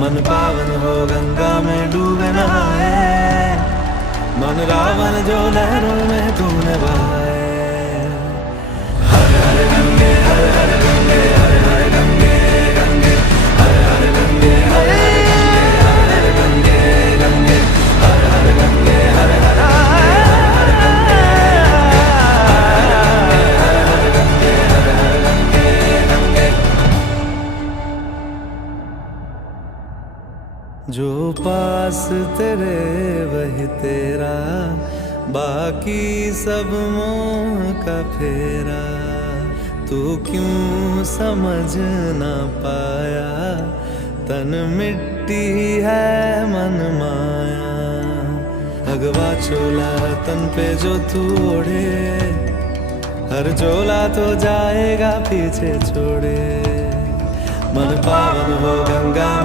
मन पावन हो गंगा में डूबे नहाए, मन रावण जो लहरों में तूने बहाए। हर हर गंगे हर हर गंगे हर हर गंगे गंगे हर हर गंगे हर हर गंगे गंगे हर हर गंगे हर हर जो पास तेरे वही तेरा, बाकी सब मोह का फेरा। तू क्यों समझ ना पाया, तन मिट्टी है मन माया। भगवा चोला तन पे जो तू ओढ़े, हर चोला तो जाएगा पीछे छोड़े। मन पावन हो गंगा